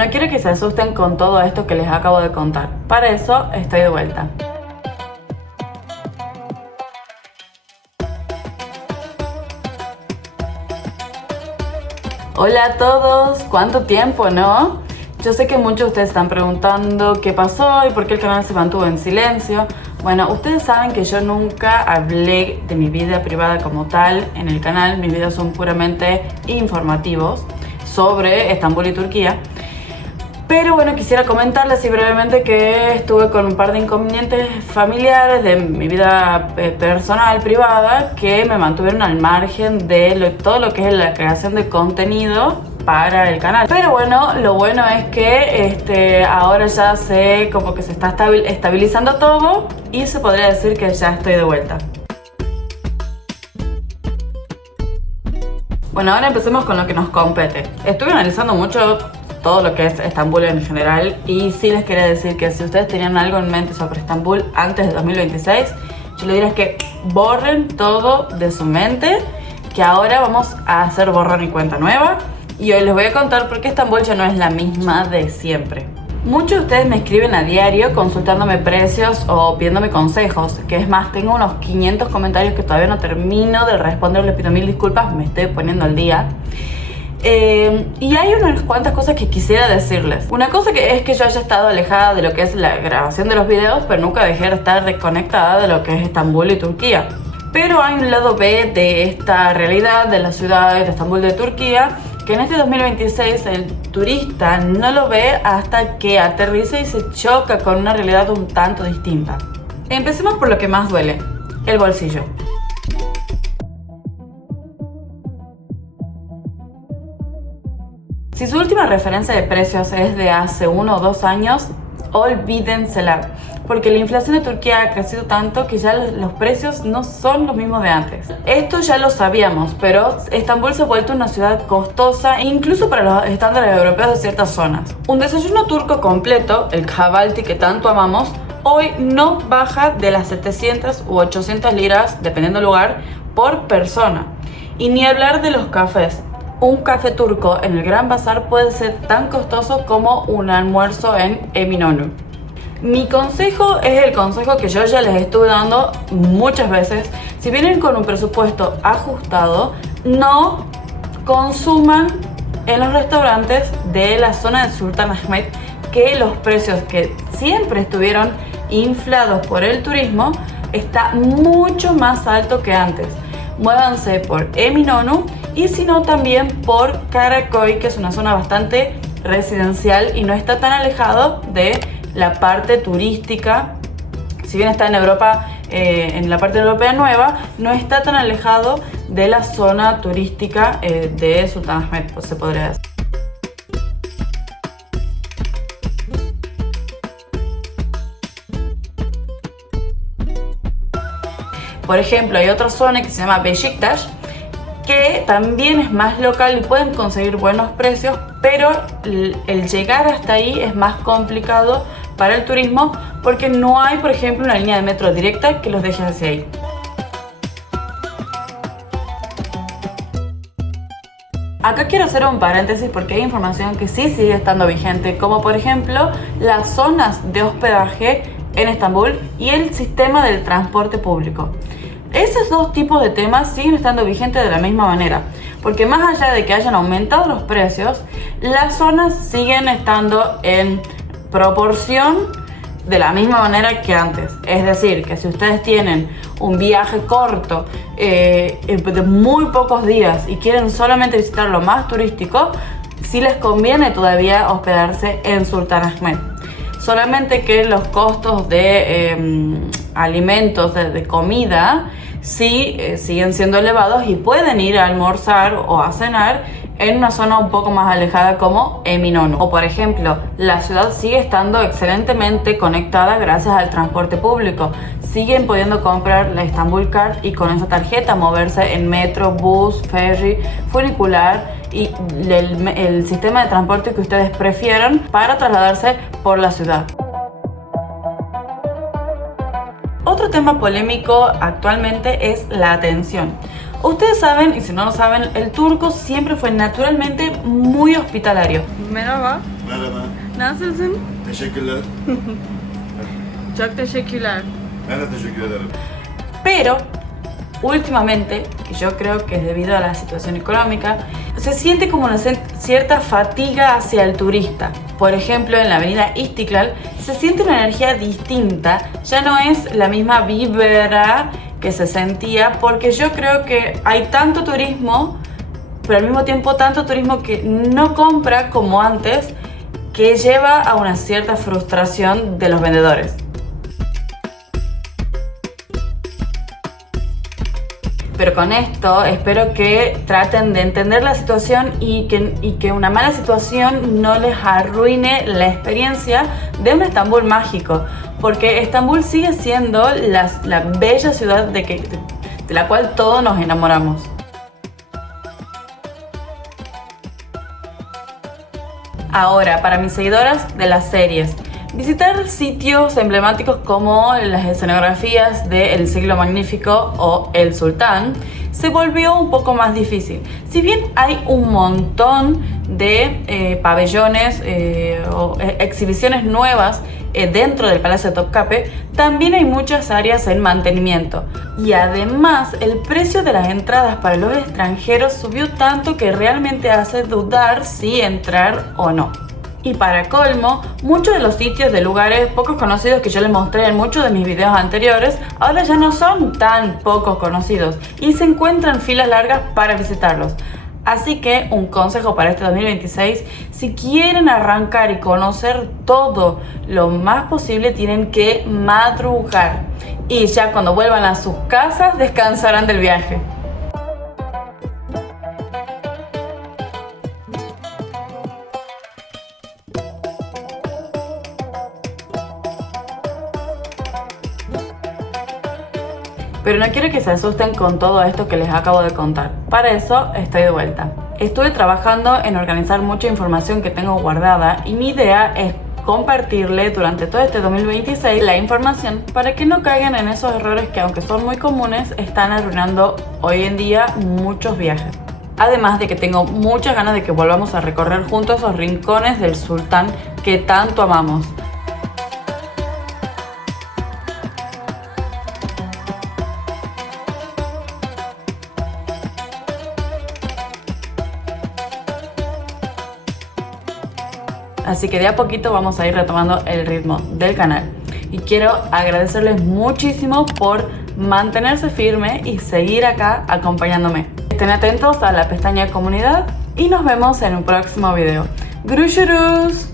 No quiero que se asusten con todo esto que les acabo de contar. Para eso estoy de vuelta. Hola a todos, ¿cuánto tiempo, no? Yo sé que muchos de ustedes están preguntando qué pasó y por qué el canal se mantuvo en silencio. Bueno, ustedes saben que yo nunca hablé de mi vida privada como tal en el canal. Mis videos son puramente informativos sobre Estambul y Turquía. Pero bueno, quisiera comentarles así brevemente que estuve con un par de inconvenientes familiares de mi vida personal, privada, que me mantuvieron al margen de todo lo que es la creación de contenido para el canal. Pero bueno, lo bueno es que ahora ya como que se está estabilizando todo y se podría decir que ya estoy de vuelta. Bueno, ahora empecemos con lo que nos compete. Estuve analizando mucho todo lo que es Estambul en general y sí les quería decir que si ustedes tenían algo en mente sobre Estambul antes de 2026, yo les diría que borren todo de su mente, que ahora vamos a hacer borrón y cuenta nueva y hoy les voy a contar por qué Estambul ya no es la misma de siempre. Muchos de ustedes me escriben a diario consultándome precios o pidiéndome consejos, que es más, tengo unos 500 comentarios que todavía no termino de responder, les pido mil disculpas, me estoy poniendo al día. Y hay unas cuantas cosas que quisiera decirles. Una cosa es que yo haya estado alejada de lo que es la grabación de los videos, pero nunca dejé de estar desconectada de lo que es Estambul y Turquía. Pero hay un lado B de esta realidad de las ciudades de Estambul de Turquía, que en este 2026 el turista no lo ve hasta que aterriza y se choca con una realidad un tanto distinta. Empecemos por lo que más duele, el bolsillo. Si su última referencia de precios es de hace 1 o 2 años, olvídensela, porque la inflación de Turquía ha crecido tanto que ya los precios no son los mismos de antes. Esto ya lo sabíamos, pero Estambul se ha vuelto una ciudad costosa, incluso para los estándares europeos de ciertas zonas. Un desayuno turco completo, el kahvaltı que tanto amamos, hoy no baja de las 700 u 800 liras, dependiendo del lugar, por persona. Y ni hablar de los cafés. Un café turco en el Gran Bazar puede ser tan costoso como un almuerzo en Eminönü. Mi consejo es el consejo que yo ya les estuve dando muchas veces. Si vienen con un presupuesto ajustado, no consuman en los restaurantes de la zona de Sultanahmet, que los precios que siempre estuvieron inflados por el turismo está mucho más alto que antes. Muévanse por Eminönü y si no también por Karaköy, que es una zona bastante residencial y no está tan alejado de la parte turística. Si bien está en Europa, en la parte europea nueva, no está tan alejado de la zona turística de Sultanahmet, pues se podría decir. Por ejemplo, hay otra zona que se llama Beşiktaş, que también es más local y pueden conseguir buenos precios, pero el llegar hasta ahí es más complicado para el turismo porque no hay, por ejemplo, una línea de metro directa que los deje hacia ahí. Acá quiero hacer un paréntesis porque hay información que sí sigue estando vigente, como por ejemplo las zonas de hospedaje en Estambul y el sistema del transporte público. Esos dos tipos de temas siguen estando vigentes de la misma manera, porque más allá de que hayan aumentado los precios, las zonas siguen estando en proporción de la misma manera que antes. Es decir, que si ustedes tienen un viaje corto de muy pocos días y quieren solamente visitar lo más turístico, sí les conviene todavía hospedarse en Sultanahmet. Solamente que los costos de alimentos, de comida, sí siguen siendo elevados y pueden ir a almorzar o a cenar en una zona un poco más alejada como Eminönü. O por ejemplo, la ciudad sigue estando excelentemente conectada gracias al transporte público. Siguen pudiendo comprar la Istanbul Card y con esa tarjeta moverse en metro, bus, ferry, funicular y el sistema de transporte que ustedes prefieran para trasladarse por la ciudad. Otro tema polémico actualmente es la atención. Ustedes saben, y si no lo saben, el turco siempre fue naturalmente muy hospitalario. Merhaba. Merhaba. Nasılsın? Teşekkürler. Çok teşekkürler. Ben de teşekkür ederim. Pero, últimamente, y yo creo que es debido a la situación económica, se siente como una cierta fatiga hacia el turista. Por ejemplo, en la avenida Istiklal se siente una energía distinta, ya no es la misma vibra que se sentía, porque yo creo que hay tanto turismo, pero al mismo tiempo tanto turismo que no compra como antes, que lleva a una cierta frustración de los vendedores. Pero con esto espero que traten de entender la situación y que una mala situación no les arruine la experiencia de un Estambul mágico, porque Estambul sigue siendo la bella ciudad de la cual todos nos enamoramos. Ahora, para mis seguidoras de las series, visitar sitios emblemáticos como las escenografías de El Siglo Magnífico o El Sultán se volvió un poco más difícil. Si bien hay un montón de pabellones o exhibiciones nuevas dentro del Palacio de Topkapi, también hay muchas áreas en mantenimiento. Y además, el precio de las entradas para los extranjeros subió tanto que realmente hace dudar si entrar o no. Y para colmo, muchos de los sitios de lugares poco conocidos que yo les mostré en muchos de mis videos anteriores, ahora ya no son tan poco conocidos y se encuentran filas largas para visitarlos. Así que un consejo para este 2026, si quieren arrancar y conocer todo lo más posible, tienen que madrugar. Y ya cuando vuelvan a sus casas, descansarán del viaje. Pero no quiero que se asusten con todo esto que les acabo de contar. Para eso estoy de vuelta. Estuve trabajando en organizar mucha información que tengo guardada y mi idea es compartirle durante todo este 2026 la información para que no caigan en esos errores que, aunque son muy comunes, están arruinando hoy en día muchos viajes. Además de que tengo muchas ganas de que volvamos a recorrer juntos esos rincones del Sultán que tanto amamos. Así que de a poquito vamos a ir retomando el ritmo del canal. Y quiero agradecerles muchísimo por mantenerse firme y seguir acá acompañándome. Estén atentos a la pestaña de comunidad y nos vemos en un próximo video. ¡Grúchurus!